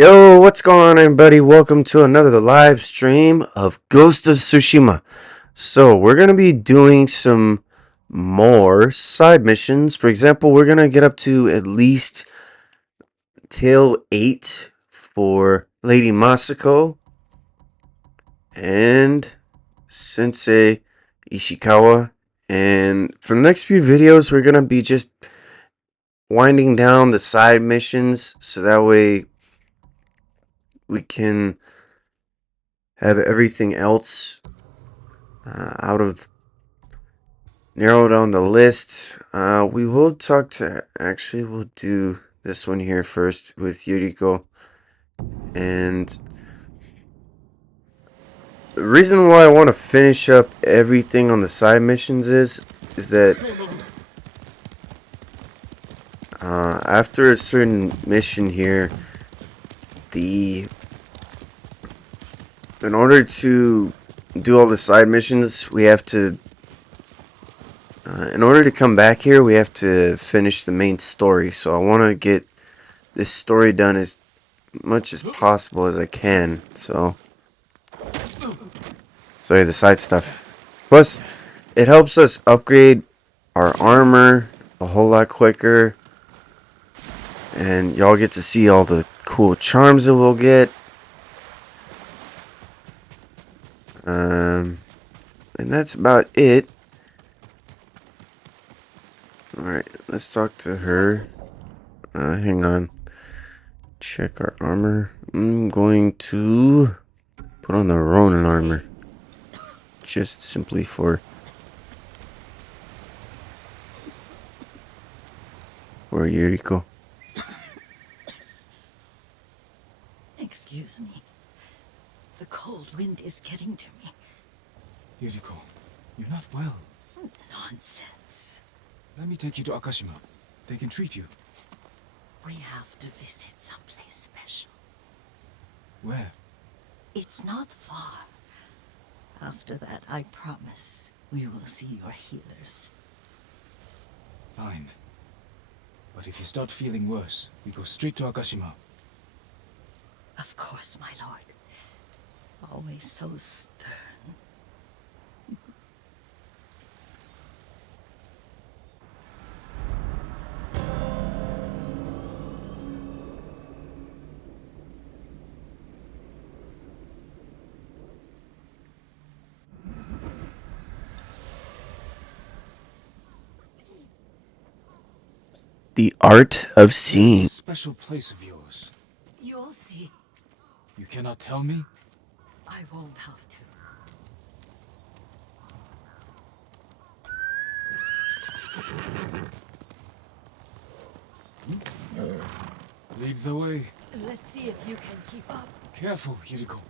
Yo, what's going on, everybody? Welcome to another live stream of Ghost of Tsushima. So, we're going to be doing some more side missions. For example, we're going to get up to at least Tail 8 for Lady Masako and Sensei Ishikawa. And for the next few videos, we're going to be just winding down the side missions so that way we can have everything else out of narrow down the list. We will talk to, actually, we'll do this one here first with Yuriko. And the reason why I want to finish up everything on the side missions is that after a certain mission here, the in order to do all the side missions, we have to in order to come back here, we have to finish the main story. So I want to get this story done as much as possible as I can. So, sorry, the side stuff. Plus, it helps us upgrade our armor a whole lot quicker. And y'all get to see all the cool charms that we'll get. And that's about it. Alright, let's talk to her. Hang on. Check our armor. I'm going to put on the Ronin armor. Just simply for Yuriko. Excuse me. The cold wind is getting to me. Yuriko, you're not well. Nonsense. Let me take you to Akashima. They can treat you. We have to visit someplace special. Where? It's not far. After that, I promise we will see your healers. Fine. But if you start feeling worse, we go straight to Akashima. Of course, my lord. Always so stern. The art of Where's seeing. this special place of yours? You'll see. You cannot tell me? I won't have to. Lead the way. Let's see if you can keep up. Careful, Yuriko.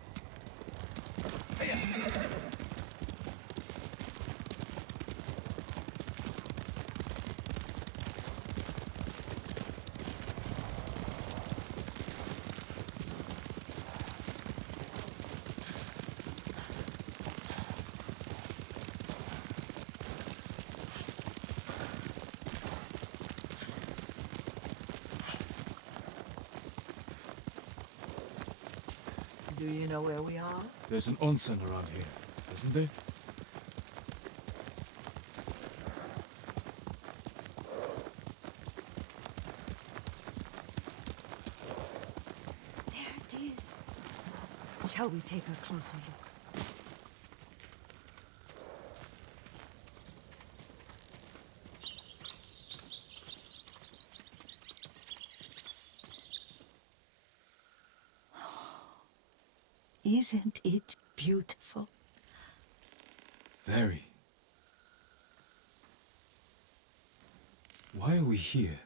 Do you know where we are? There's an onsen around here, isn't there? There it is. Shall we take a closer look? Isn't it beautiful? Very. Why are we here?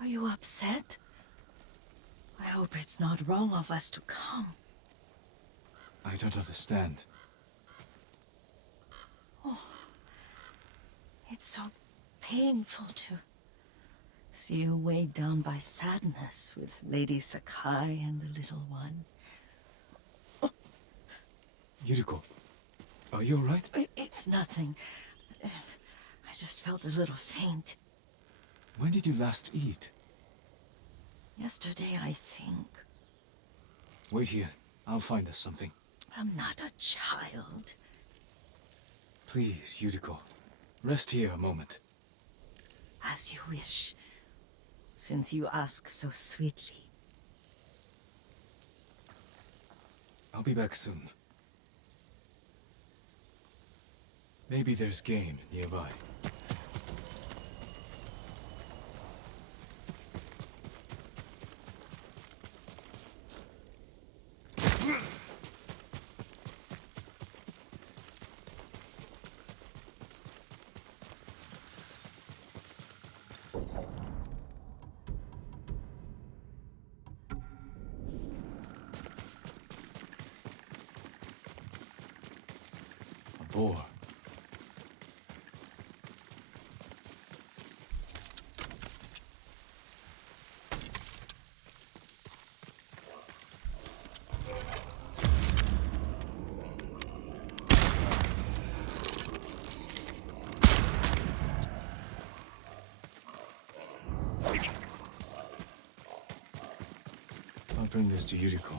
Are you upset? I hope it's not wrong of us to come. I don't understand. It's so painful to see you weighed down by sadness with Lady Sakai and the little one. Yuriko, are you alright? It's nothing. I just felt a little faint. When did you last eat? Yesterday, I think. Wait here. I'll find us something. I'm not a child. Please, Yuriko. Rest here a moment. As you wish, since you ask so sweetly. I'll be back soon. Maybe there's game nearby. A boar. I'll bring this to Yuriko.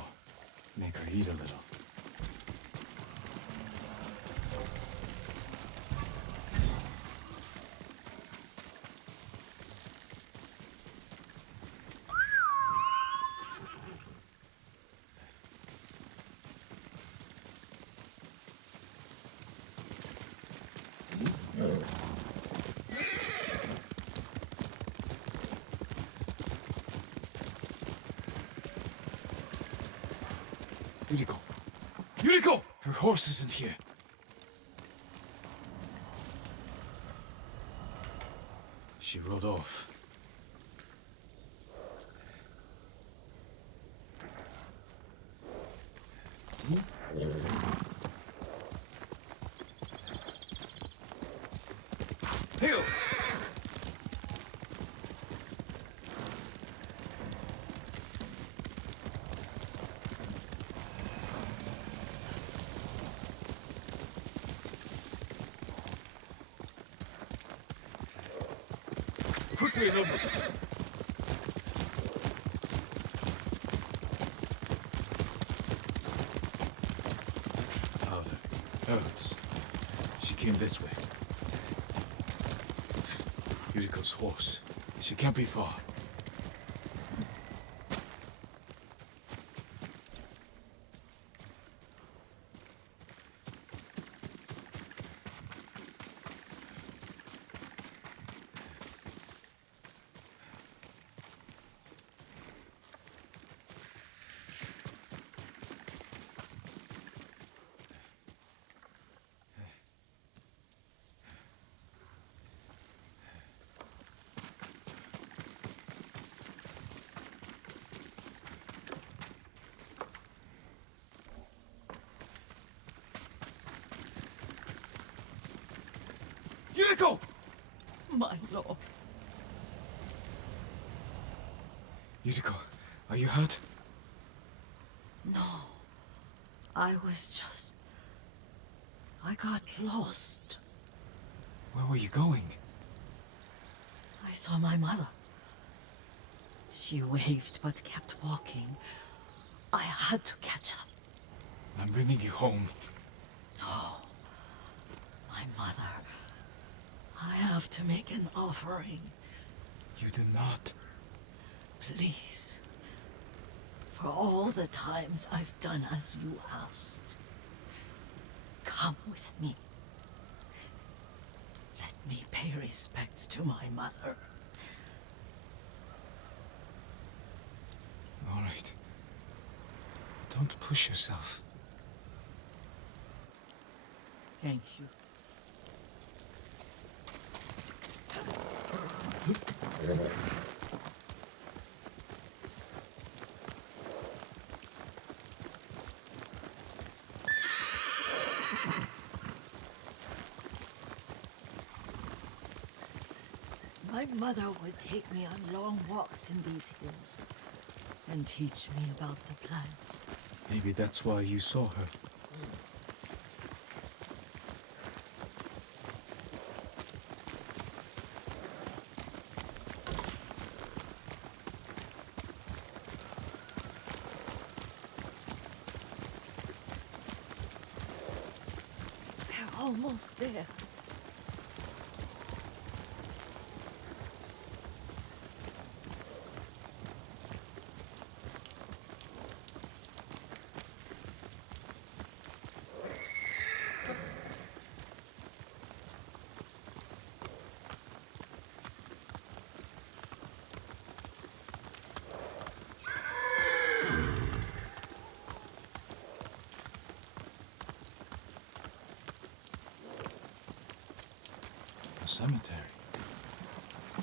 Make her eat a little. Yuriko! Yuriko! Her horse isn't here. She rode off. Hail! Quickly, number. Powder. Herbs. She came this way. Yuriko's horse. She can't be far. Yuriko! My lord. Yuriko, are you hurt? No. I got lost. Where were you going? I saw my mother. She waved but kept walking. I had to catch up. I'm bringing you home. No. My mother. I have to make an offering. You do not. Please. For all the times I've done as you asked. Come with me. Let me pay respects to my mother. All right. Don't push yourself. Thank you. My mother would take me on long walks in these hills and teach me about the plants. Maybe that's why you saw her. almost there. A cemetery.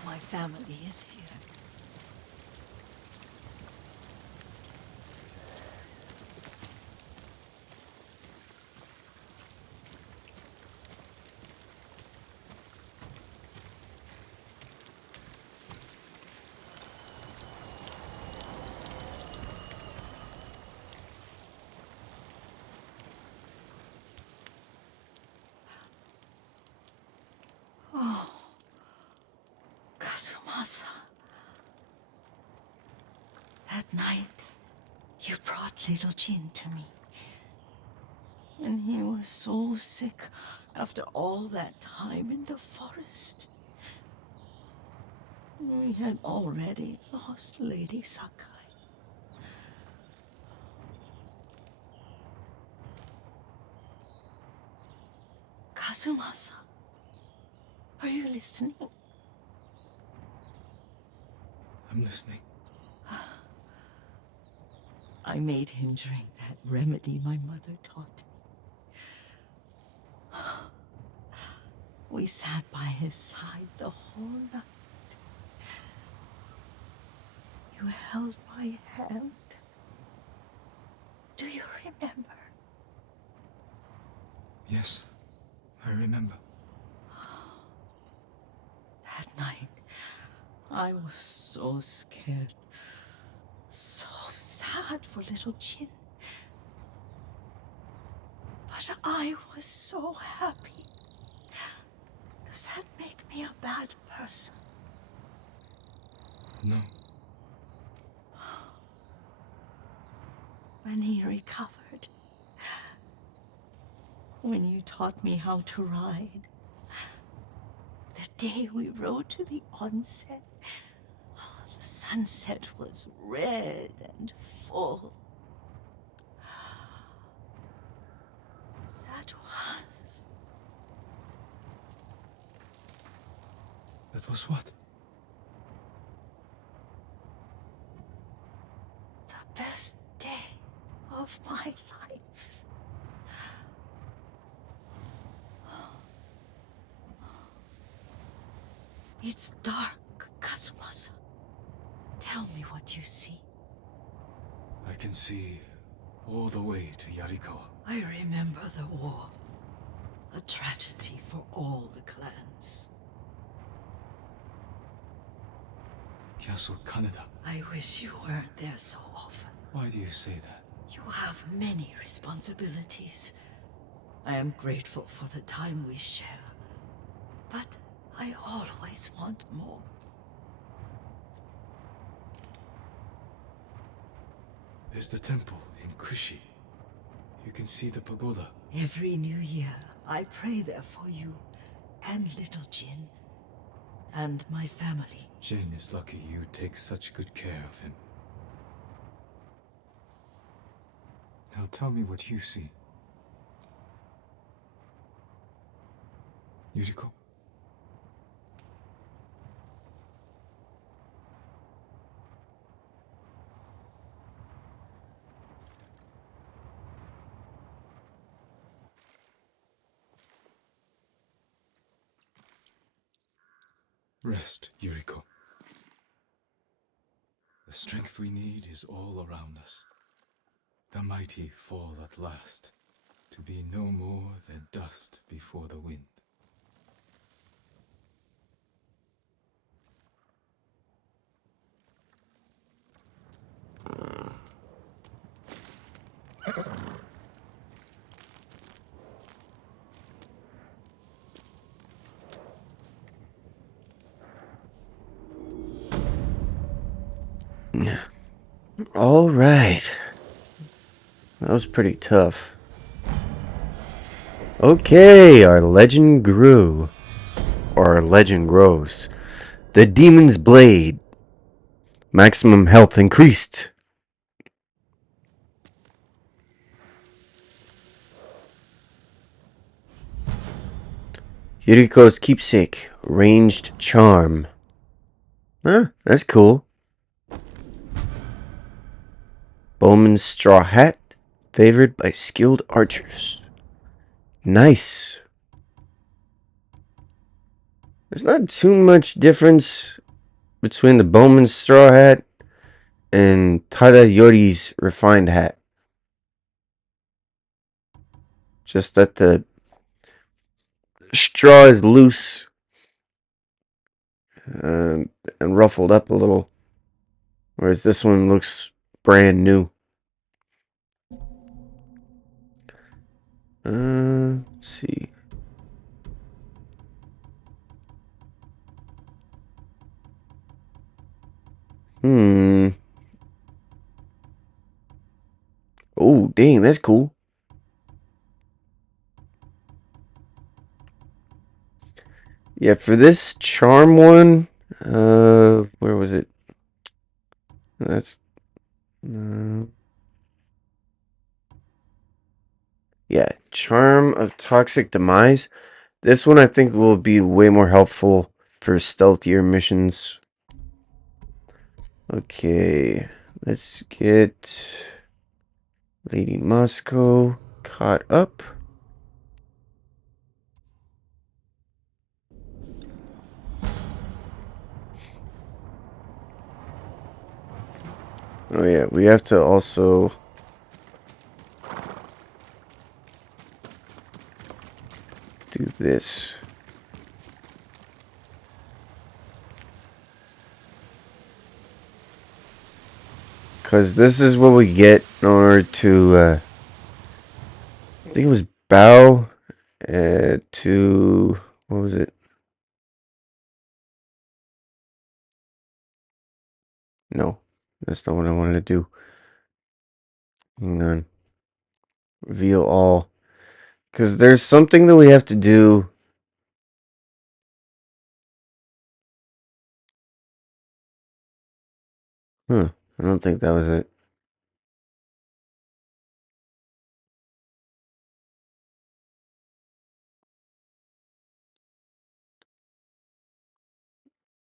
My family is here. Oh, Kazumasa. That night, you brought little Jin to me. And he was so sick after all that time in the forest. We had already lost Lady Sakai. Kazumasa, are you listening? I'm listening. I made him drink that remedy my mother taught me. We sat by his side the whole night. You held my hand. Do you remember? Yes, I remember. That night, I was so scared. So sad for little Jin. But I was so happy. Does that make me a bad person? No. When he recovered, when you taught me how to ride, the day we rode to the onsen, oh, the sunset was red and full. That was... That was what? the best day of my life. It's dark, Kazumasa. Tell me what you see. I can see all the way to Yarikawa. I remember the war. A tragedy for all the clans. Castle Kaneda. I wish you weren't there so often. Why do you say that? You have many responsibilities. I am grateful for the time we share. But I always want more. There's the temple in Kushi. You can see the pagoda. Every new year, I pray there for you and little Jin and my family. Jin is lucky you take such good care of him. Now tell me what you see. Yuriko? Rest, Yuriko. The strength we need is all around us. The mighty fall at last, to be no more than dust before the wind. All right. That was pretty tough. Okay, our legend grew. Or our legend grows. The Demon's Blade. Maximum health increased. Yuriko's keepsake. Ranged charm. Huh, that's cool. Bowman's straw hat. Favored by skilled archers. Nice. There's not too much difference between the Bowman's straw hat and Tadayori's refined hat. Just that the straw is loose and ruffled up a little, whereas this one looks brand new. Let's see. Hmm. Oh, dang, that's cool. Yeah, for this charm one, where was it? That's, uh, yeah, charm of toxic demise. This one I think will be way more helpful for stealthier missions. Okay, let's get Lady Moscow caught up. Oh yeah, we have to also do this. Because this is what we get in order to, I think it was bow to, what was it? No, that's not what I wanted to do. Hang on. Reveal all. Because there's something that we have to do. Huh, I don't think that was it.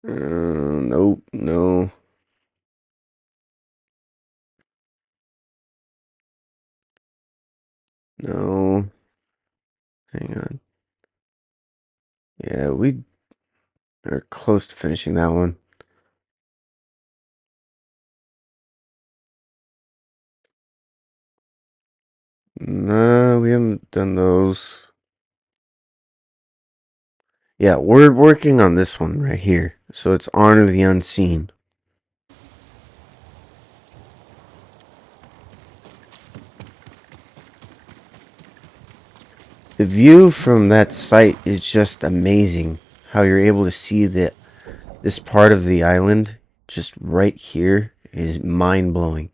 Nope, no. No. Hang on. Yeah, we are close to finishing that one. No, we haven't done those. Yeah, we're working on this one right here. So it's Honor the Unseen. The view from that site is just amazing. How you're able to see this part of the island just right here is mind-blowing.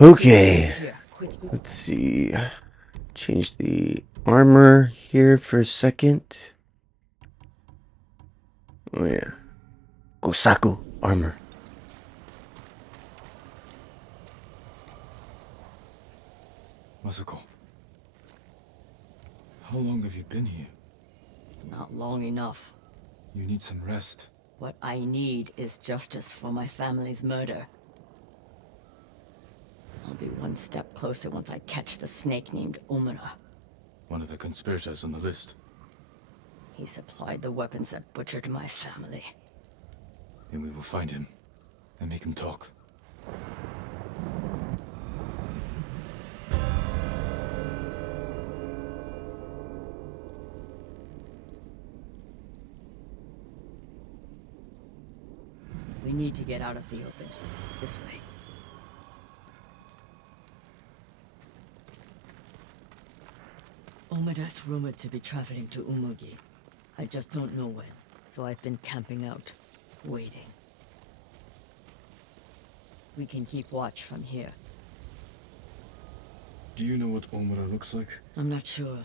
Okay, let's see. Change the armor here for a second. Oh yeah. Gosaku armor. Masako, how long have you been here? Not long enough. You need some rest. What I need is justice for my family's murder. I'll be one step closer once I catch the snake named Omura. One of the conspirators on the list. He supplied the weapons that butchered my family. Then we will find him and make him talk. We We need to get out of the open. This way. Omeda's rumored to be traveling to Umugi. I just don't know when, so I've been camping out, waiting. We can keep watch from here. Do you know what Omura looks like? I'm not sure.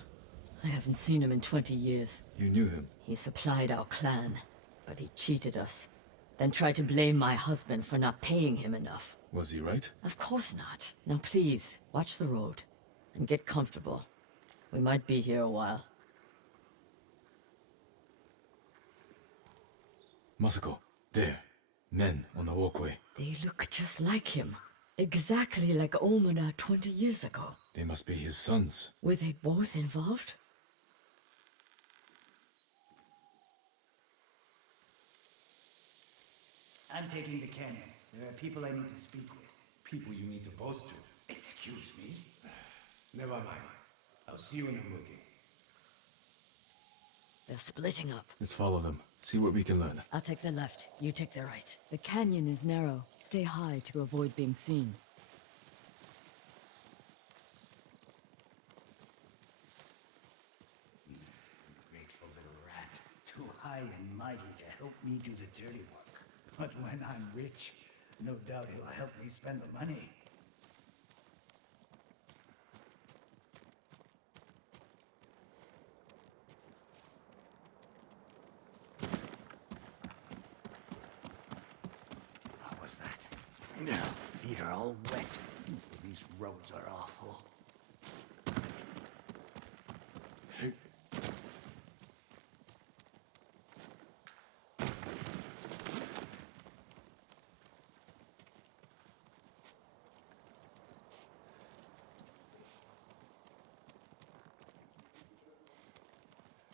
I haven't seen him in 20 years. You knew him. He supplied our clan, but he cheated us. Then tried to blame my husband for not paying him enough. Was he right? Of course not. Now please, watch the road. And get comfortable. We might be here a while. Masako, there. Men on the walkway. They look just like him. Exactly like Omuna 20 years ago. They must be his sons. Were they both involved? I'm taking the canyon. There are people I need to speak with. People you need to boast to. Excuse me? Never mind. I'll see you in Umugi. They're splitting up. Let's follow them. See what we can learn. I'll take the left, you take the right. The canyon is narrow. Stay high to avoid being seen. Grateful little rat. Too high and mighty to help me do the dirty work. But when I'm rich, no doubt he'll help me spend the money. What was that? Feet are all wet. These roads are awful.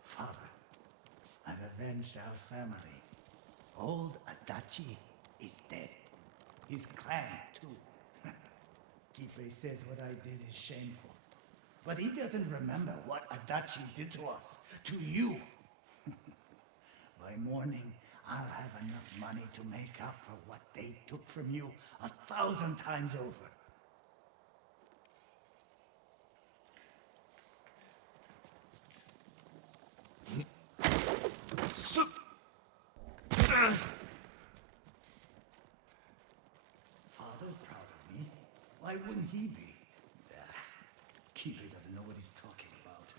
Father, I've avenged our family. Old Adachi is dead. His clan, too. Kipe says what I did is shameful. But he doesn't remember what Adachi did to us, to you. By morning, I'll have enough money to make up for what they took from you 1,000 times over. Father's proud of me. Why wouldn't he be? Kipe doesn't know what he's talking about.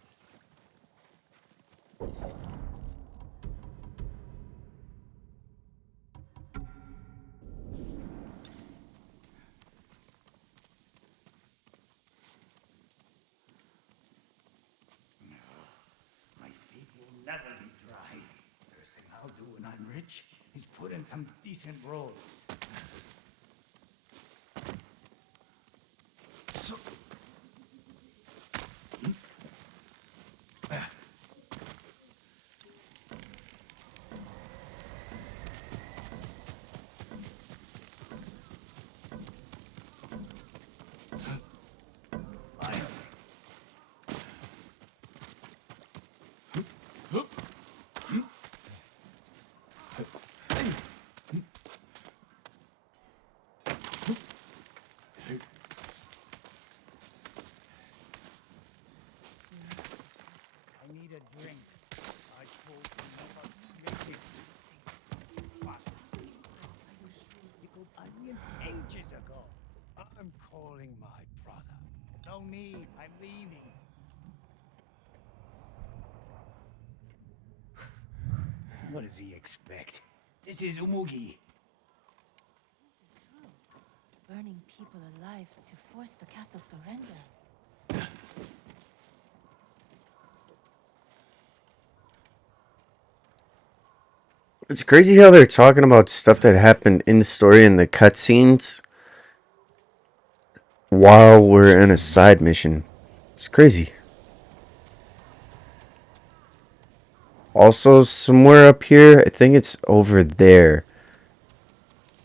My feet will never be dry. First thing I'll do when I'm rich is put in some decent roads. So... I need a drink. I told you never make it. Pickled onion ages ago. I'm calling my brother. No need. I'm leaving. What does he expect? This is Umugi. Burning people alive to force the castle surrender. It's crazy how they're talking about stuff that happened in the story in the cutscenes while we're in a side mission. It's crazy. Also, somewhere up here, I think it's over there.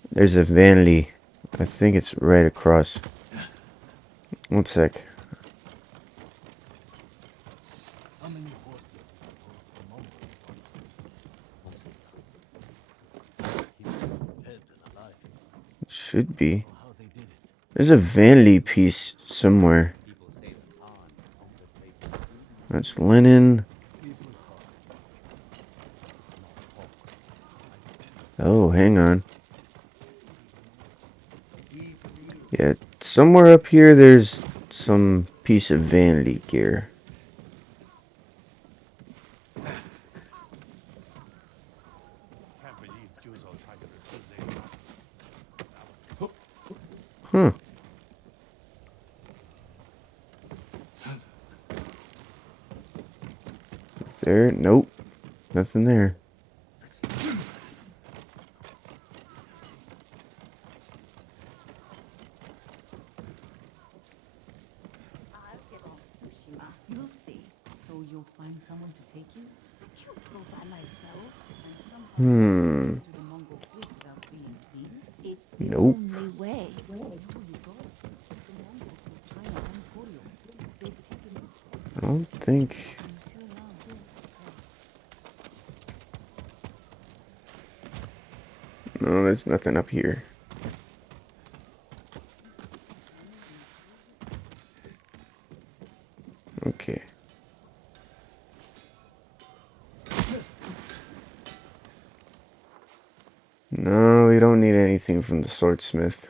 There's a vanity. I think it's right across. One sec. How many horses from Mumbai? He said, "Head Should be. There's a vanity piece somewhere. That's linen. Oh, hang on. Yeah, somewhere up here there's some piece of vanity gear. Huh. Is there? Nope. Nothing there. I'll get off Tsushima. You'll see. So you'll find someone to take you? I can't go by myself. And somehow to the Mongol fleet without being seen. It's the Nope. only way. Before you go, the Mongols will China and Koryo. They've taken it. I don't think. Been too long since I played. No, there's nothing up here. Okay. No, we don't need anything from the swordsmith.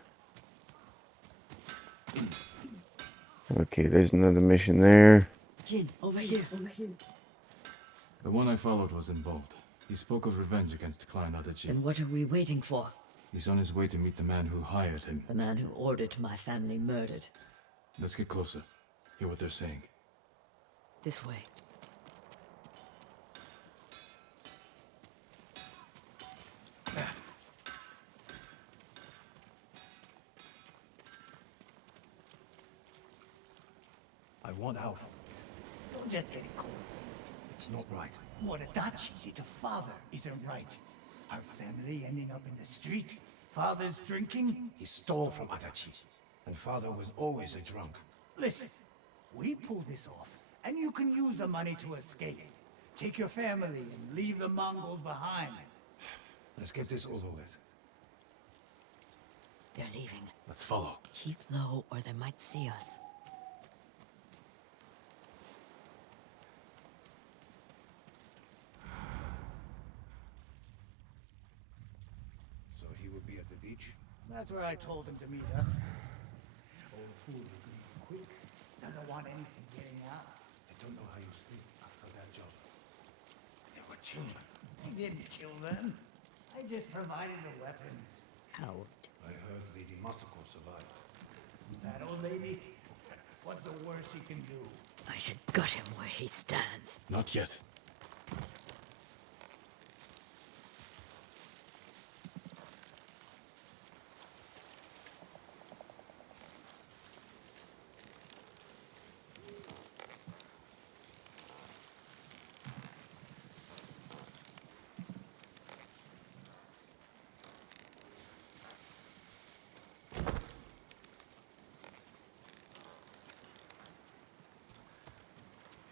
Okay, there's another mission there. Jin, over here. The one I followed was involved. He spoke of revenge against Clan Adachi. Then what are we waiting for? He's on his way to meet the man who hired him. The man who ordered my family murdered. Let's get closer. Hear what they're saying. This way. I want out. Don't just get it cold. It's not right. What Adachi did to father isn't right. Our family ending up in the street. Father's drinking. He stole from Adachi, and father was always a drunk. Listen, we pull this off, and you can use the money to escape. Take your family and leave the Mongols behind. Let's get this over with. They're leaving. Let's follow. Keep low or they might see us. So he would be at the beach? That's where I told him to meet us. Old fool is leaving quick. Doesn't want anything getting out. I don't know how you sleep after that job. They were children. I didn't kill them. I just provided the weapons. Out. I heard Lady Masako survived. That old lady, what's the worst she can do? I should gut him where he stands. Not yet.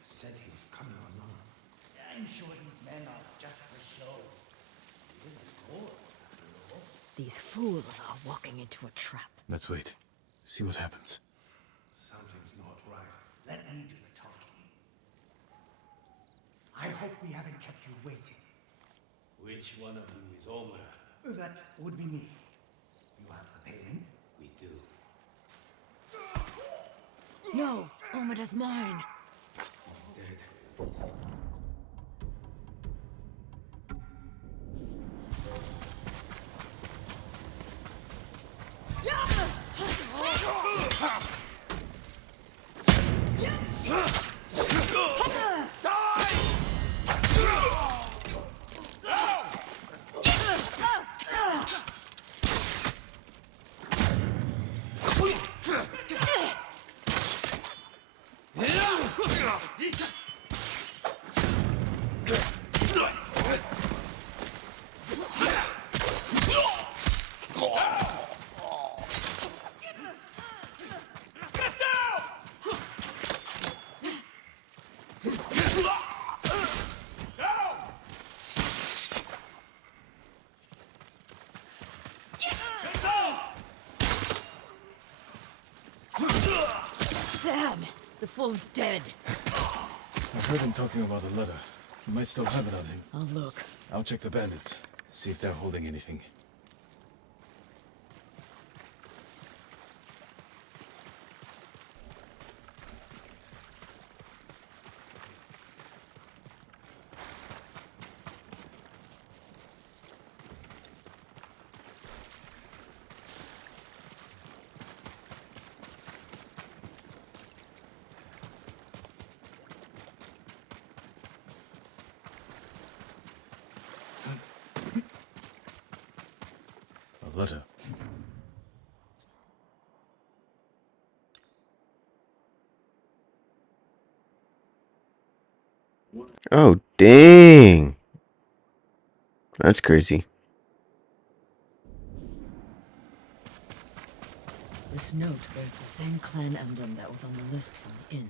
Said he was coming along. I'm sure these men are just for show. He isn't bored, after all. These fools are walking into a trap. Let's wait. See what happens. Something's not right. Let me do the talking. I hope we haven't kept you waiting. Which one of you is Omura? That would be me. You have the payment? We do. No, Omada's mine. He's dead. The fool's dead. I heard him talking about a letter. He might still have it on him. I'll look. I'll check the bandits. See if they're holding anything. A letter. Oh, dang. That's crazy. This note bears the same clan emblem that was on the list from the inn.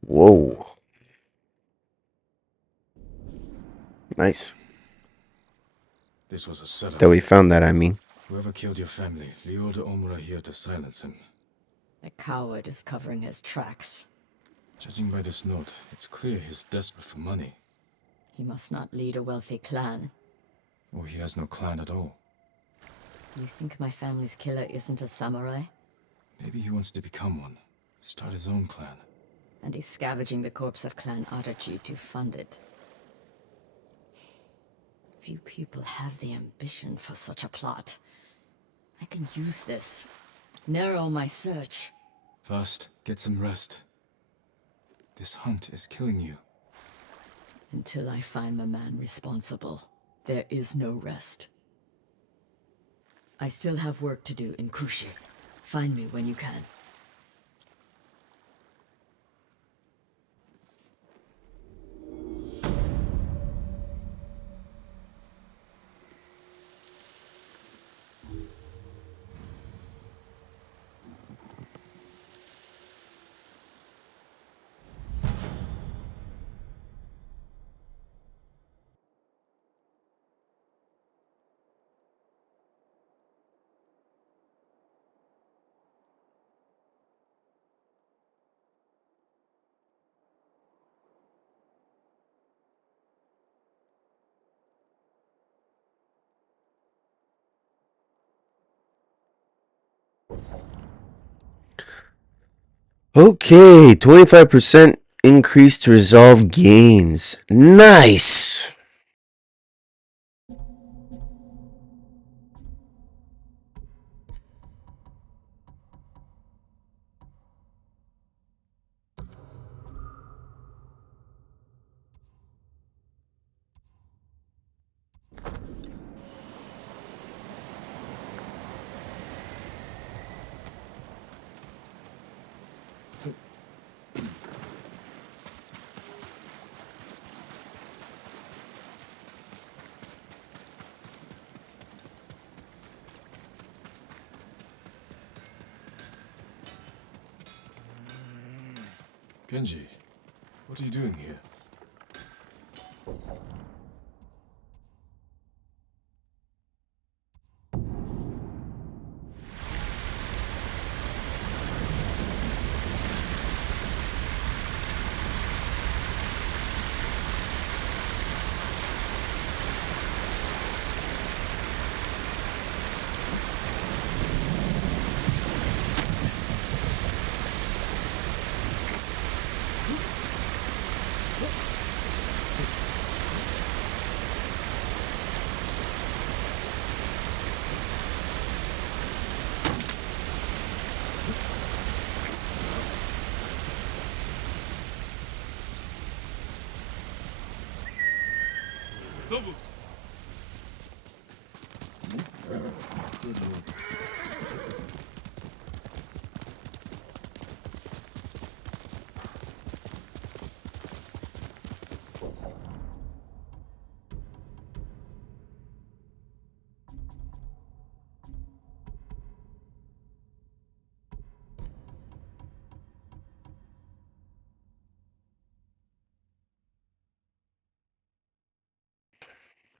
Whoa. Nice. This was a setup. That we found that, I mean. Whoever killed your family lured Omura here to silence him. The coward is covering his tracks. Judging by this note, it's clear he's desperate for money. He must not lead a wealthy clan. Or he has no clan at all. You think my family's killer isn't a samurai? Maybe he wants to become one. Start his own clan. And he's scavenging the corpse of Clan Adachi to fund it. Few people have the ambition for such a plot. I can use this. Narrow my search. First, get some rest. This hunt is killing you. Until I find the man responsible, there is no rest. I still have work to do in Kushi. Find me when you can. Okay, 25% increase to resolve gains. Nice! Genji, what are you doing here?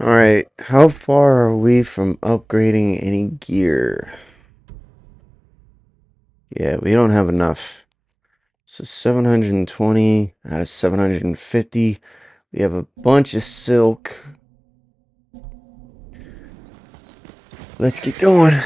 Alright, how far are we from upgrading any gear? Yeah, we don't have enough. So 720 out of 750. We have a bunch of silk. Let's get going.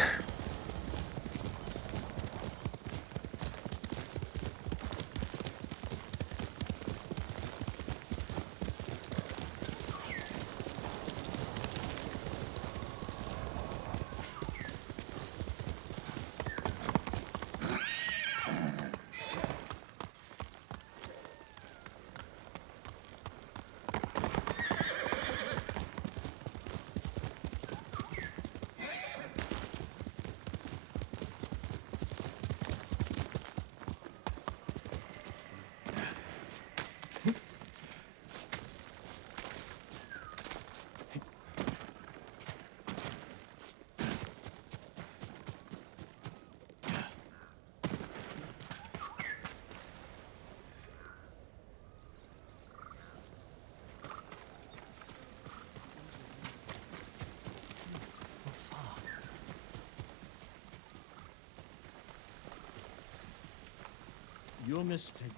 You're mistaken.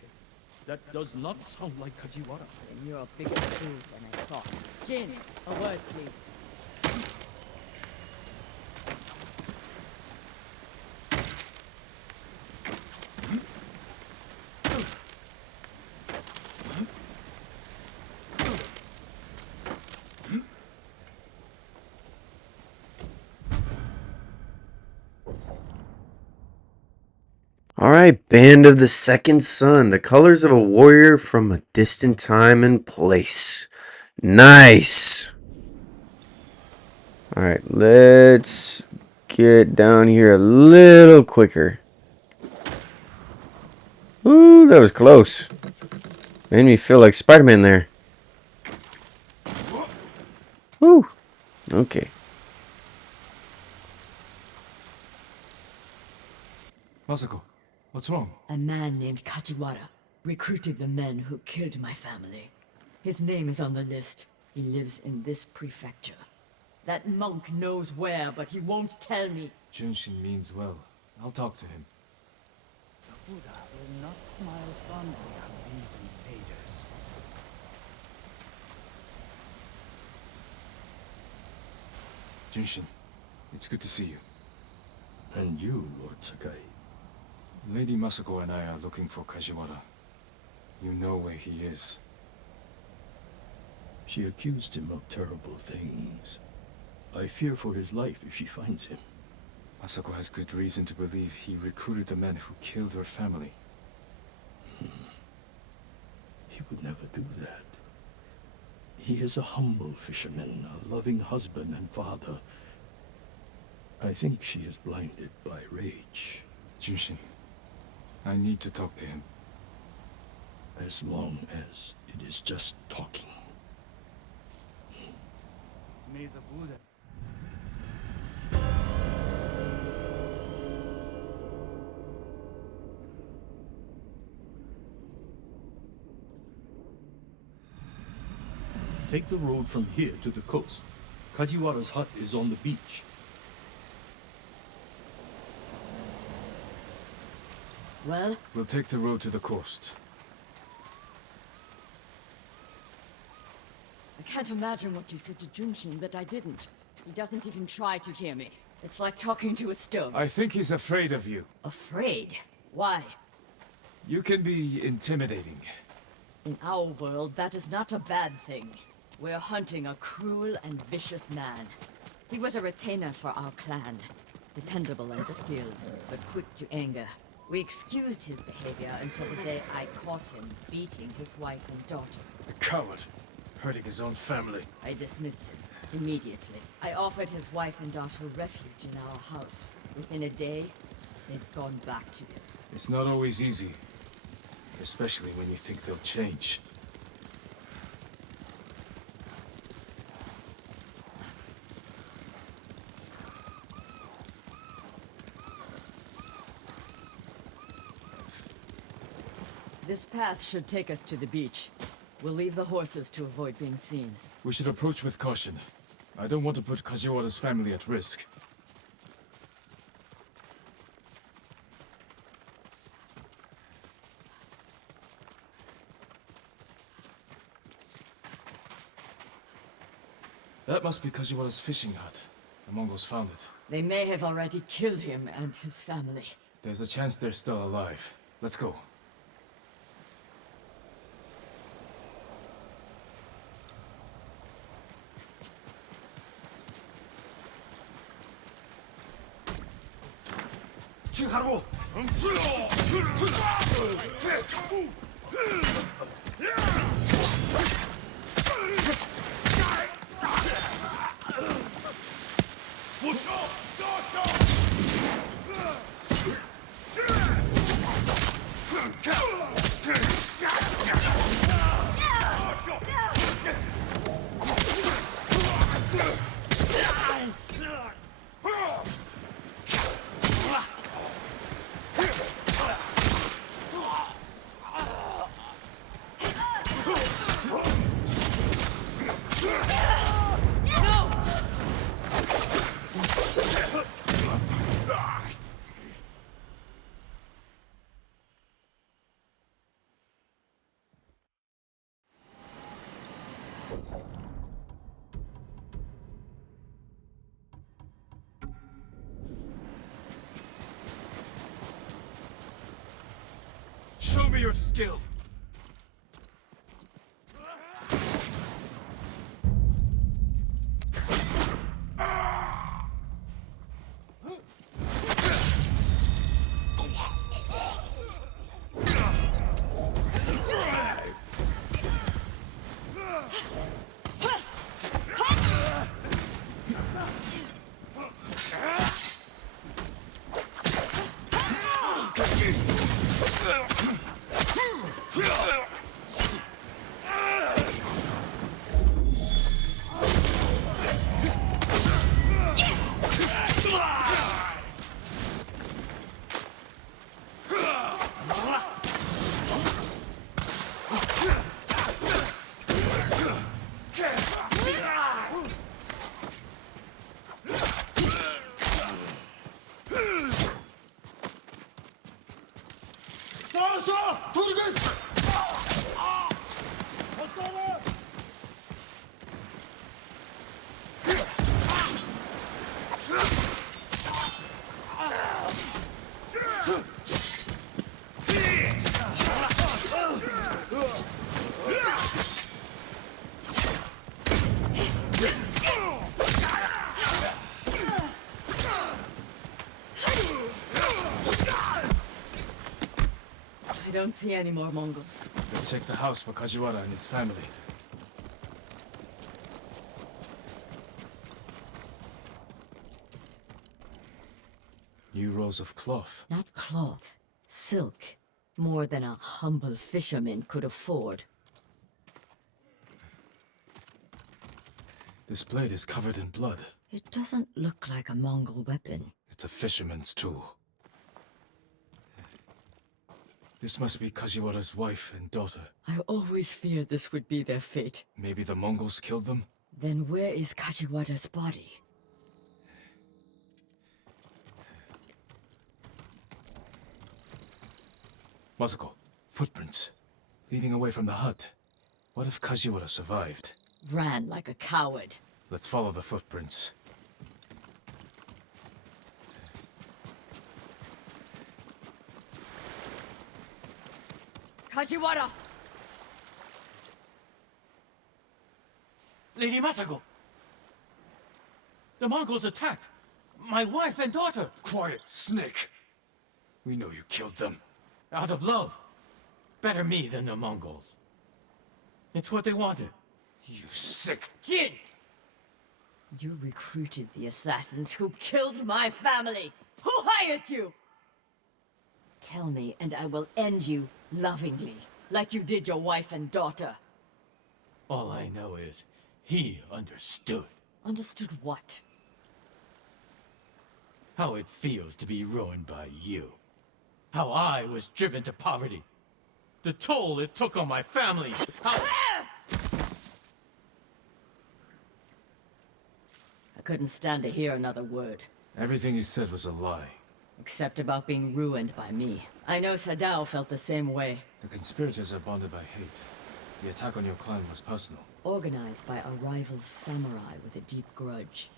That does not sound like Kajiwara. Then you're a bigger fool than I thought. Jin, a word, please. Alright, Band of the Second Sun. The colors of a warrior from a distant time and place. Nice! Alright, let's get down here a little quicker. Ooh, that was close. Made me feel like Spider-Man there. Woo! Okay. Masako, what's wrong? A man named Kajiwara recruited the men who killed my family. His name is on the list. He lives in this prefecture. That monk knows where, but he won't tell me. Junshin means well. I'll talk to him. The Buddha will not smile fondly on these invaders. Junshin, it's good to see you. And you, Lord Sakai. Lady Masako and I are looking for Kajiwara. You know where he is. She accused him of terrible things. I fear for his life if she finds him. Masako has good reason to believe he recruited the men who killed her family. He would never do that. He is a humble fisherman, a loving husband and father. I think she is blinded by rage. Junshin, I need to talk to him. As long as it is just talking. May the Buddha... Take the road from here to the coast. Kajiwara's hut is on the beach. Well, We'll take the road to the coast. I can't imagine what you said to Junshin that I didn't. He doesn't even try to hear me. It's like talking to a stone. I think he's afraid of you. Afraid? Why? You can be intimidating. In our world, that is not a bad thing. We're hunting a cruel and vicious man. He was a retainer for our clan. Dependable and skilled, but quick to anger. We excused his behavior until the day I caught him beating his wife and daughter. A coward, hurting his own family. I dismissed him immediately. I offered his wife and daughter refuge in our house. Within a day, they'd gone back to him. It's not always easy. Especially when you think they'll change. This path should take us to the beach. We'll leave the horses to avoid being seen. We should approach with caution. I don't want to put Kajiwara's family at risk. That must be Kajiwara's fishing hut. The Mongols found it. They may have already killed him and his family. There's a chance they're still alive. Let's go. Haru! Show me your skill! I don't see any more Mongols. Let's check the house for Kajiwara and his family. New rolls of cloth. Not cloth. Silk. More than a humble fisherman could afford. This blade is covered in blood. It doesn't look like a Mongol weapon. It's a fisherman's tool. This must be Kajiwara's wife and daughter. I always feared this would be their fate. Maybe the Mongols killed them? Then where is Kajiwara's body? Masuko, footprints. Leading away from the hut. What if Kajiwara survived? Ran like a coward. Let's follow the footprints. Kajiwara! Lady Masako! The Mongols attacked my wife and daughter! Quiet, snake! We know you killed them. Out of love. Better me than the Mongols. It's what they wanted. You sick... Jin! You recruited the assassins who killed my family! Who hired you? Tell me, and I will end you lovingly, like you did your wife and daughter. All I know is, he understood. Understood what? How it feels to be ruined by you. How I was driven to poverty. The toll it took on my family. How... I couldn't stand to hear another word. Everything he said was a lie. Except about being ruined by me. I know Sadao felt the same way. The conspirators are bonded by hate. The attack on your clan was personal. Organized by a rival samurai with a deep grudge.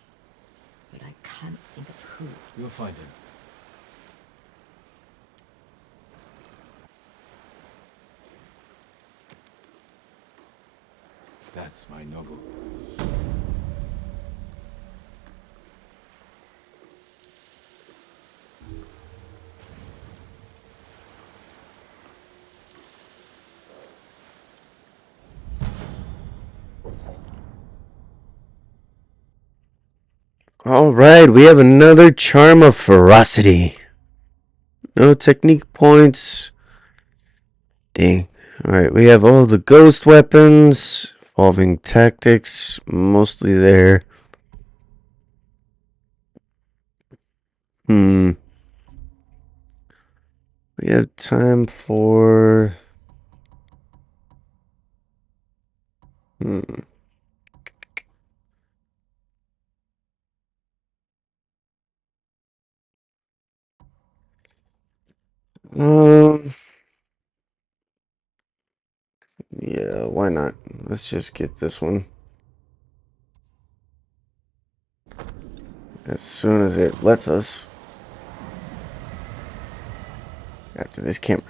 But I can't think of who. You'll find him. That's my Nobu. Alright, we have another Charm of Ferocity. No technique points. Dang. Alright, we have all the ghost weapons. Evolving tactics, mostly there. We have time for... Yeah, why not? Let's just get this one. As soon as it lets us. After this camera.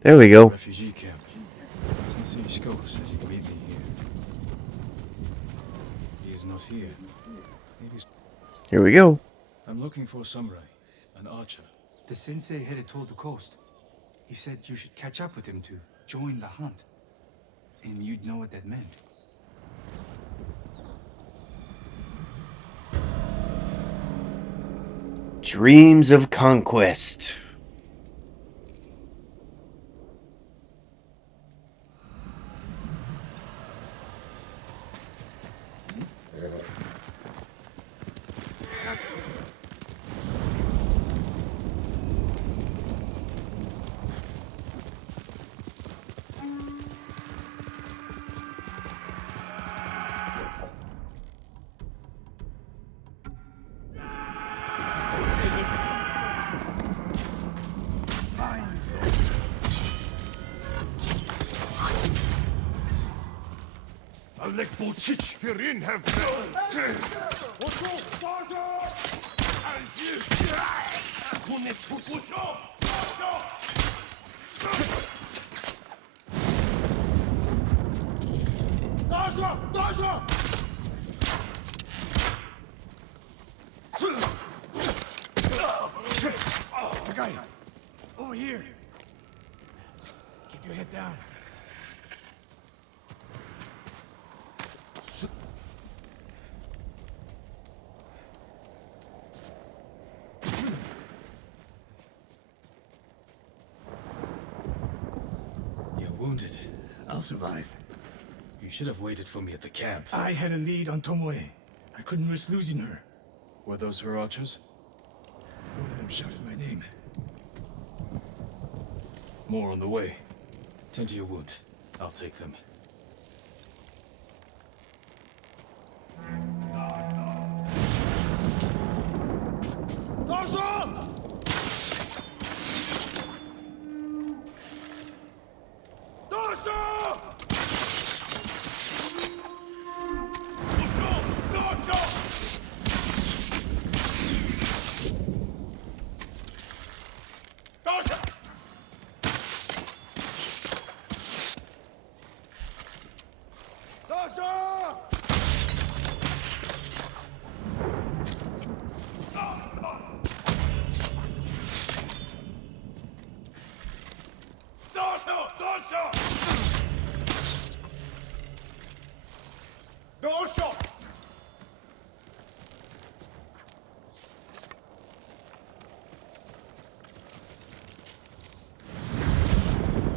There we go. Refugee camp. Sensei Ishikawa says you can meet me here. He is not here. Maybe... Here we go. I'm looking for a samurai, an archer. The sensei headed toward the coast. He said you should catch up with him to join the hunt. And you'd know what that meant. Dreams of Conquest. Over here. Keep your head down. You're wounded. I'll survive. You should have waited for me at the camp. I had a lead on Tomoe. I couldn't risk losing her. Were those her archers? One of them shouted my name. More on the way. Tend to your wound. I'll take them.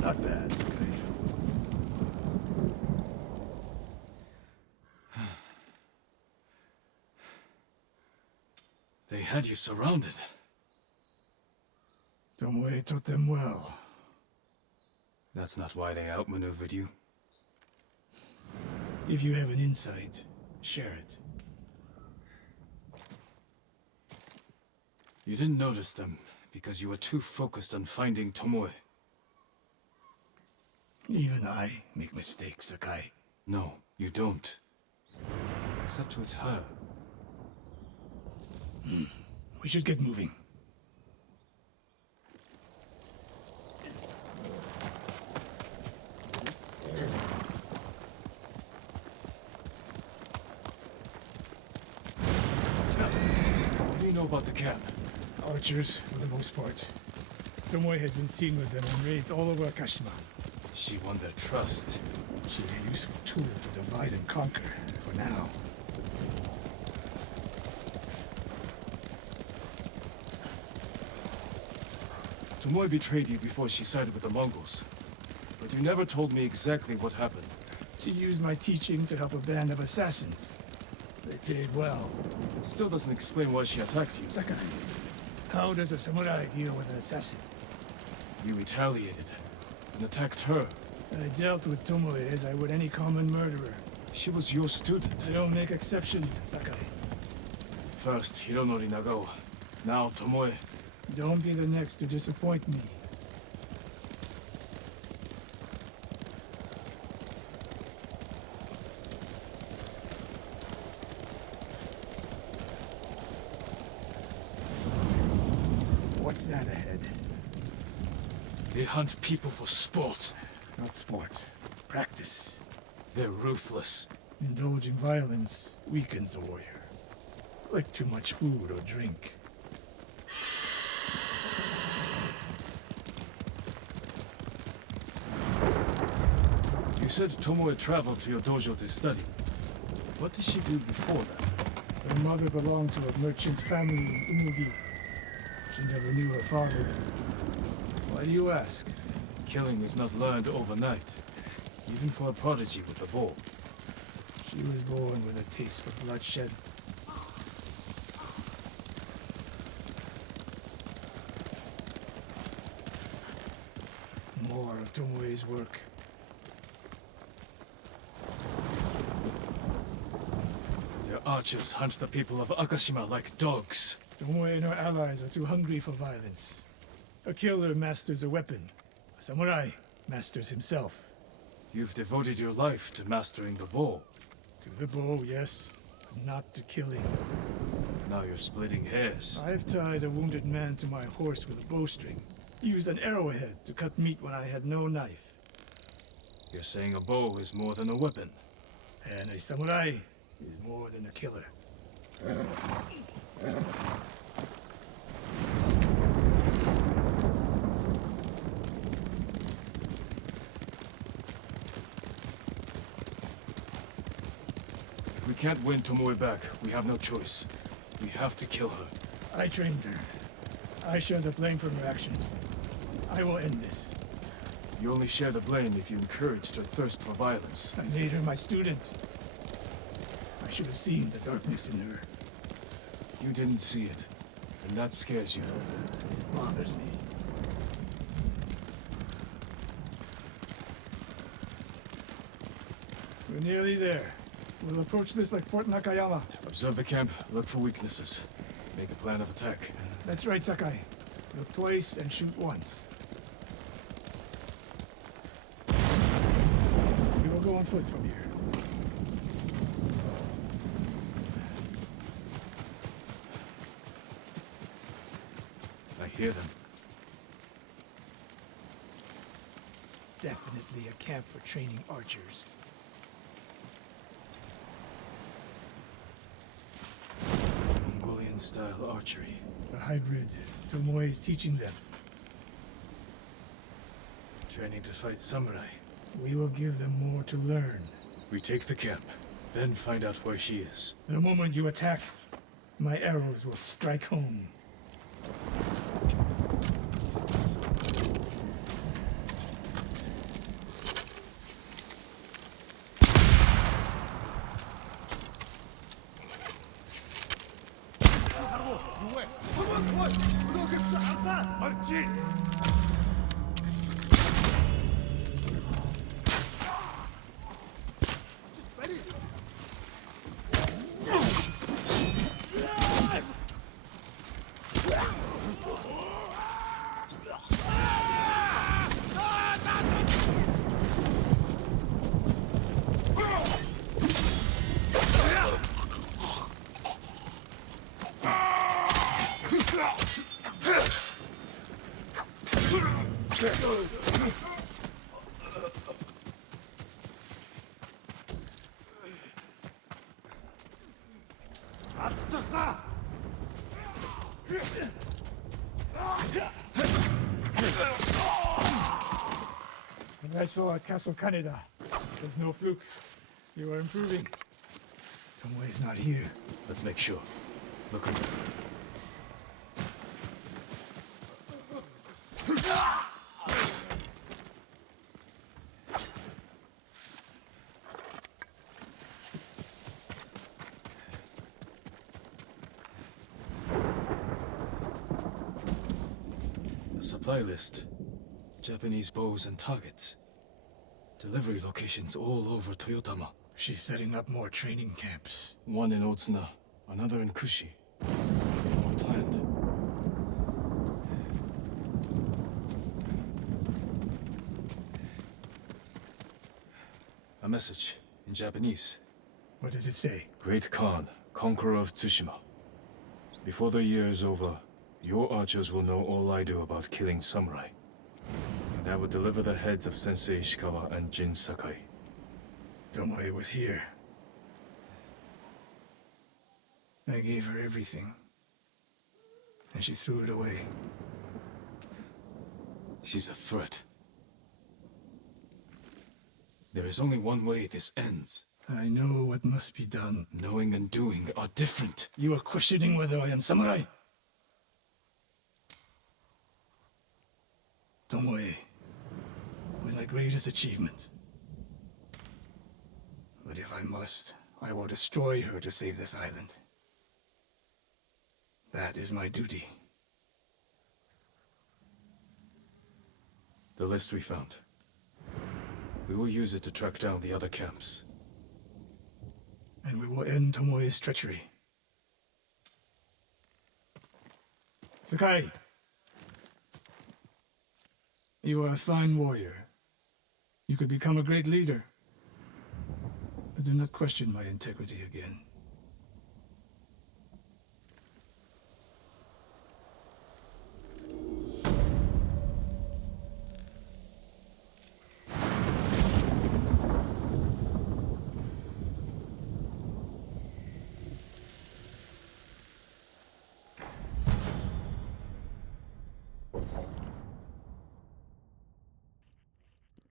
Not bad, Sakai. They had you surrounded. Tomoe taught them well. That's not why they outmaneuvered you. If you have an insight, share it. You didn't notice them because you were too focused on finding Tomoe. Even I make mistakes, Sakai. No, you don't. Except with her. We should get moving. What do you know about the camp? Archers, for the most part. Tomoe has been seen with them on raids all over Akashima. She won their trust. She's a useful tool to divide and conquer, for now. Tomoe betrayed you before she sided with the Mongols. But you never told me exactly what happened. She used my teaching to help a band of assassins. They paid well. It still doesn't explain why she attacked you. Sakai, how does a samurai deal with an assassin? You retaliated and attacked her. I dealt with Tomoe as I would any common murderer. She was your student. I don't make exceptions, Sakai. First Hironori Nagao, now Tomoe. Don't be the next to disappoint me. What's that ahead? They hunt people for sport. Not sport. Practice. They're ruthless. Indulging violence weakens the warrior. Like too much food or drink. You said Tomoe traveled to your dojo to study. What did she do before that? Her mother belonged to a merchant family in Umugi. She never knew her father. Why do you ask? Killing is not learned overnight, even for a prodigy with a bow. She was born with a taste for bloodshed. More of Tomoe's work. Their archers hunt the people of Akashima like dogs. Tomoe and her allies are too hungry for violence. A killer masters a weapon. A samurai masters himself. You've devoted your life to mastering the bow. To the bow, yes, but not to killing. Now you're splitting hairs. I've tied a wounded man to my horse with a bowstring. Used an arrowhead to cut meat when I had no knife. You're saying a bow is more than a weapon. And a samurai is more than a killer. If we can't win Tomoe back, we have no choice. We have to kill her. I trained her. I share the blame for her actions. I will end this. You only share the blame if you encouraged her thirst for violence. I made her my student. I should have seen the darkness in her. You didn't see it, and that scares you. It bothers me. We're nearly there. We'll approach this like Fort Nakayama. Observe the camp, look for weaknesses. Make a plan of attack. That's right, Sakai. Look twice and shoot once. We will go on foot from here. I hear them. Definitely a camp for training archers. Mongolian-style archery. A hybrid. Tomoe is teaching them. Training to fight samurai. We will give them more to learn. We take the camp, then find out where she is. The moment you attack, my arrows will strike home. Archie! When I saw at Castle Kaneda, there's no fluke. You are improving. Tomoe is not here. Let's make sure. Look over. A supply list. Japanese bows and targets. Delivery locations all over Toyotama. She's setting up more training camps. One in Otsuna, another in Kushi. More planned. A message in Japanese. What does it say? Great Khan, conqueror of Tsushima. Before the year is over, your archers will know all I do about killing samurai. And I will deliver the heads of Sensei Ishikawa and Jin Sakai. Tomoe was here. I gave her everything. And she threw it away. She's a threat. There is only one way this ends. I know what must be done. Knowing and doing are different. You are questioning whether I am samurai? Tomoe was my greatest achievement. But if I must, I will destroy her to save this island. That is my duty. The list we found. We will use it to track down the other camps. And we will end Tomoe's treachery. Sakai! You are a fine warrior. You could become a great leader. But do not question my integrity again.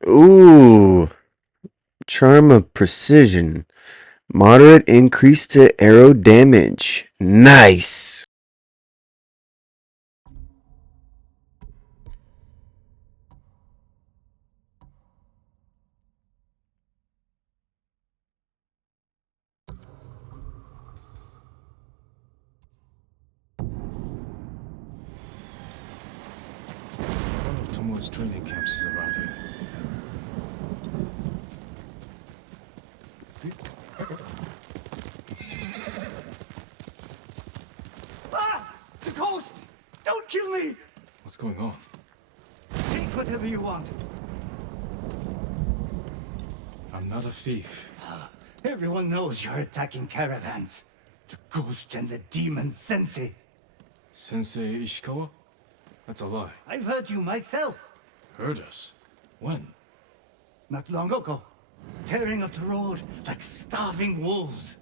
Ooh. Charm of precision. Moderate increase to arrow damage. Nice. One of Tomoe's training camps is around here. Ah! The coast! Don't kill me! What's going on? Take whatever you want. I'm not a thief. Everyone knows you're attacking caravans. The ghost and the demon Sensei. Sensei Ishikawa? That's a lie. I've heard you myself. Heard us? When? Not long ago. Tearing up the road like starving wolves.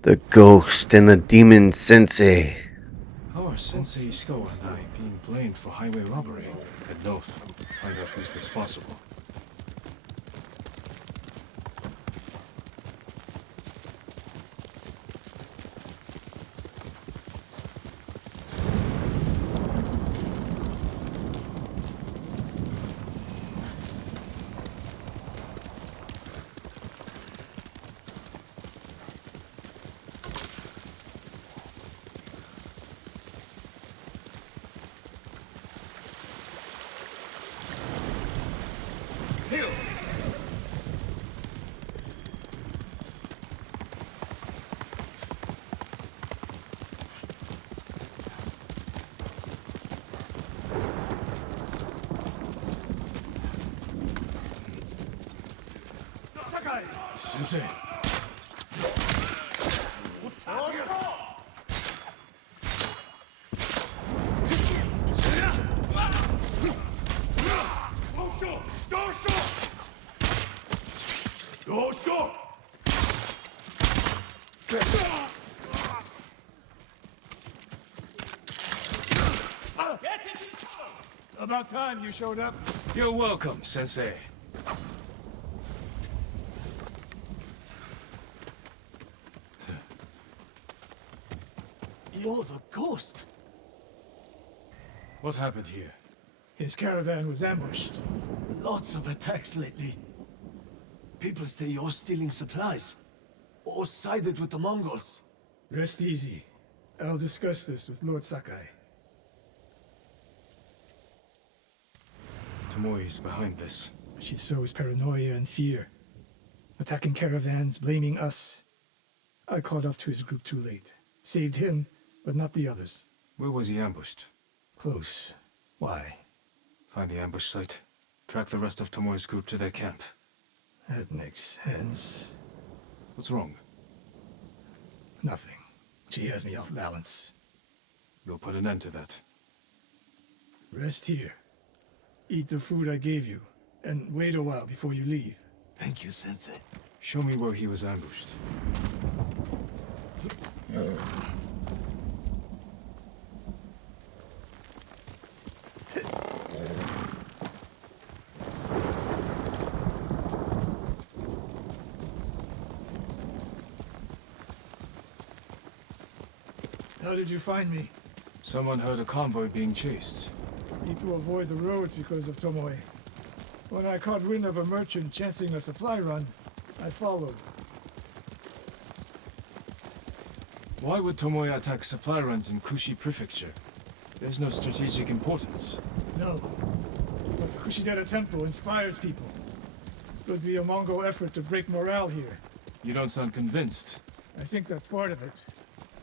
The ghost and the demon Sensei. How are Sensei Ishikawa and I being blamed for highway robbery? Head north. Find out who's responsible. Sensei! About time you showed up. You're welcome, Sensei. You're the ghost. What happened here? His caravan was ambushed. Lots of attacks lately. People say you're stealing supplies. Or sided with the Mongols. Rest easy. I'll discuss this with Lord Sakai. Tomoe's behind this. She sows paranoia and fear. Attacking caravans, blaming us. I caught up to his group too late. Saved him, but not the others. Where was he ambushed? Close. Why? Find the ambush site. Track the rest of Tomoe's group to their camp. That makes sense. What's wrong? Nothing. She has me off balance. You'll put an end to that. Rest here. Eat the food I gave you, and wait a while before you leave. Thank you, Sensei. Show me where he was ambushed. How did you find me? Someone heard a convoy being chased. People avoid the roads because of Tomoe. When I caught wind of a merchant chancing a supply run, I followed. Why would Tomoe attack supply runs in Kushi Prefecture? There's no strategic importance. No. But the Kushidera Temple inspires people. Could be a Mongol effort to break morale here. You don't sound convinced. I think that's part of it.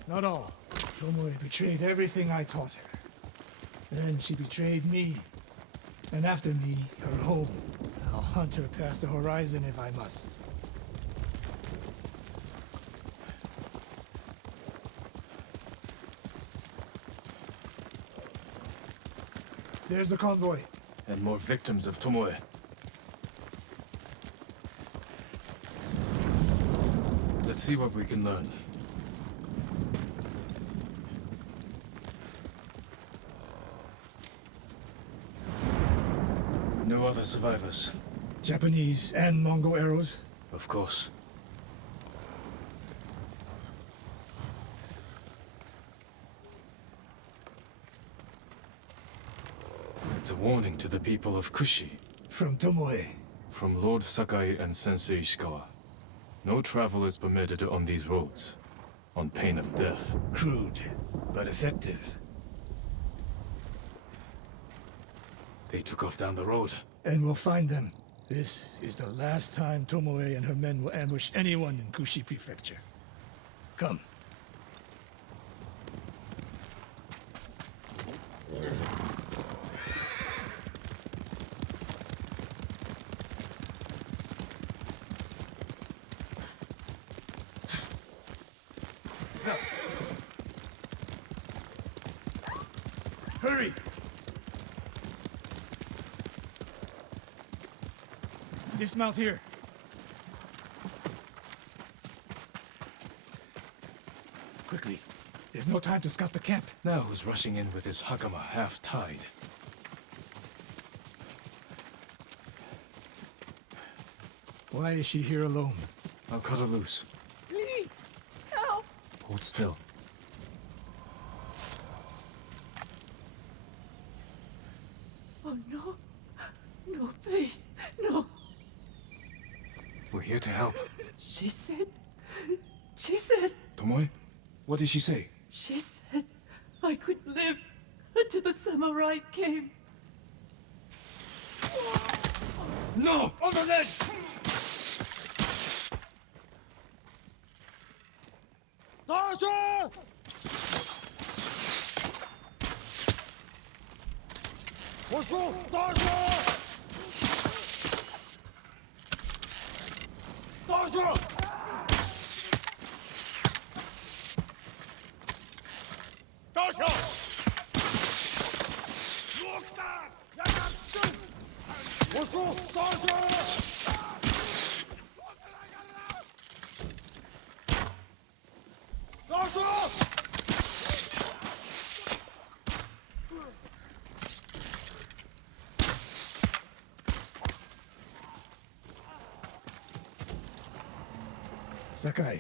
Not all. Tomoe betrayed everything I taught her. Then she betrayed me. And after me, her home. I'll hunt her past the horizon if I must. There's the convoy. And more victims of Tomoe. Let's see what we can learn. No other survivors. Japanese and Mongol arrows. Of course. It's a warning to the people of Kushi. From Tomoe. From Lord Sakai and Sensei Ishikawa. No travel is permitted on these roads, on pain of death. Crude, but effective. They took off down the road. And we'll find them. This is the last time Tomoe and her men will ambush anyone in Kushi Prefecture. Come. Hurry! Dismount here. Quickly. There's no time to scout the camp. Now who's rushing in with his hakama half-tied? Why is she here alone? I'll cut her loose. Please, help! Hold still. Oh, no. No, please, no. We're here to help. She said... Tomoe? What did she say? She said I could live until the samurai came. No! On the ledge! Sakai.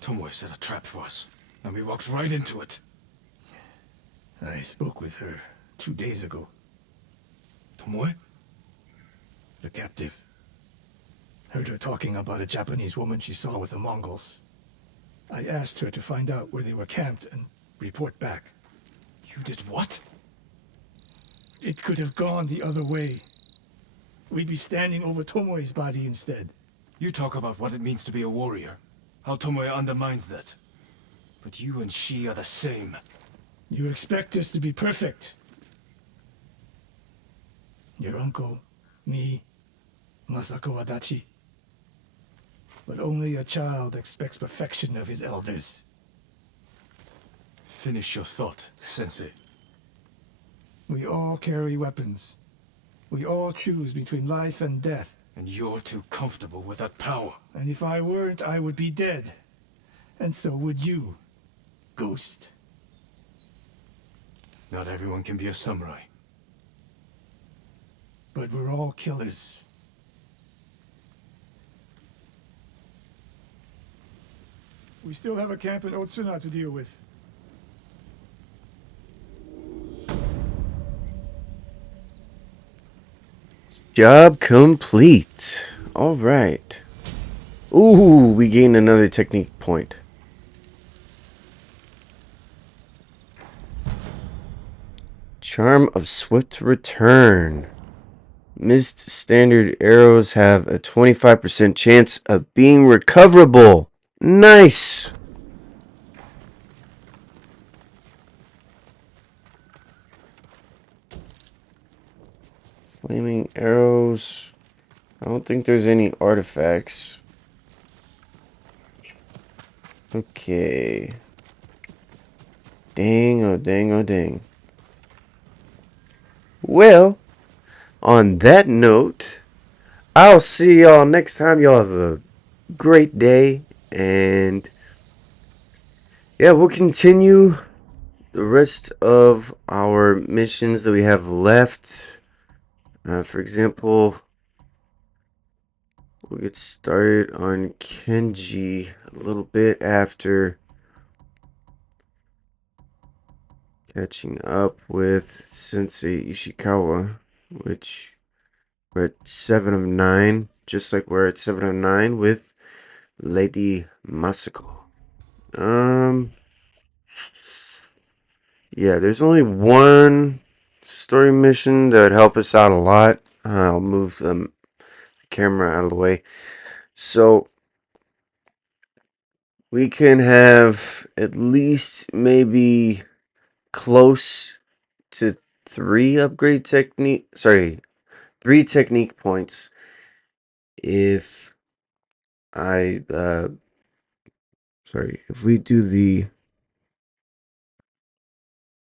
Tomoe set a trap for us, and we walked right into it. I spoke with her 2 days ago. Tomoe? The captive. Heard her talking about a Japanese woman she saw with the Mongols. I asked her to find out where they were camped and report back. You did what? It could have gone the other way. We'd be standing over Tomoe's body instead. You talk about what it means to be a warrior, how Tomoe undermines that. But you and she are the same. You expect us to be perfect. Your uncle, me, Masako Adachi. But only a child expects perfection of his elders. Finish your thought, Sensei. We all carry weapons. We all choose between life and death. And you're too comfortable with that power. And if I weren't, I would be dead. And so would you, Ghost. Not everyone can be a samurai. But we're all killers. We still have a camp in Otsuna to deal with. Job complete. All right. Ooh, we gained another technique point. Charm of Swift Return. Missed standard arrows have a 25% chance of being recoverable. Nice. Flaming arrows. I don't think there's any artifacts. Okay. Dang, oh dang, oh dang. Well, on that note, I'll see y'all next time. Y'all have a great day. And yeah, we'll continue the rest of our missions that we have left. For example, we'll get started on Kenji a little bit after catching up with Sensei Ishikawa, which we're at 7 of 9, just like we're at 7 of 9 with Lady Masako. Yeah, there's only one story mission that would help us out a lot. I'll move the camera out of the way. So we can have at least maybe close to 3 technique points if if we do the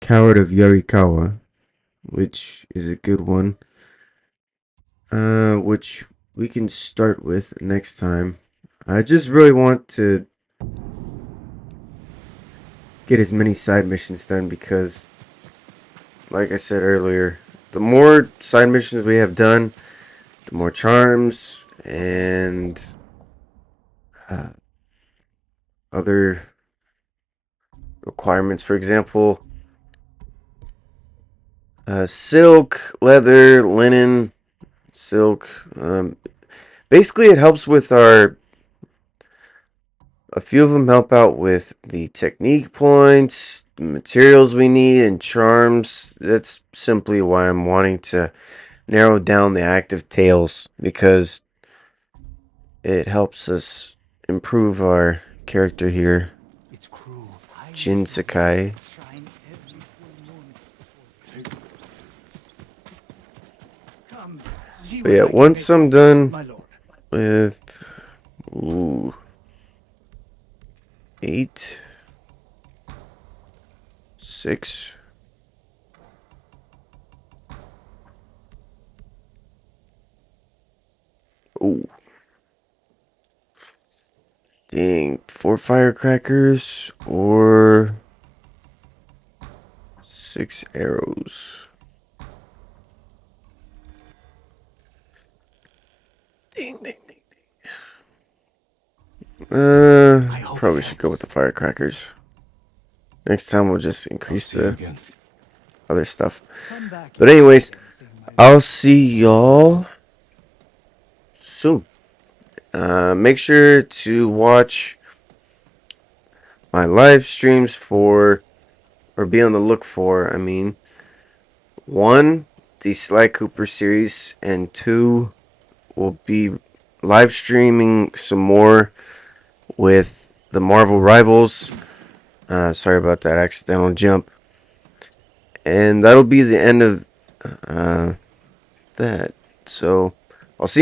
Coward of Yarikawa, which is a good one, which we can start with next time. I just really want to get as many side missions done because, like I said earlier, the more side missions we have done, the more charms and other requirements. For example, silk, leather, linen, silk. Basically, it helps with a few of them help out with the technique points, the materials we need, and charms. That's simply why I'm wanting to narrow down the active tails, because it helps us improve our character here, Jin Sakai. But yeah, once I'm done with 8, 6. Oh, dang, 4 firecrackers or 6 arrows. Ding, ding, ding. Probably should go with the firecrackers. Next time we'll just increase the other stuff. But anyways, I'll see y'all soon. Make sure to watch my live streams for, or be on the look for, one, the Sly Cooper series, and two, we'll be live streaming some more with the Marvel Rivals. Sorry about that accidental jump. And that'll be the end of that. So, I'll see you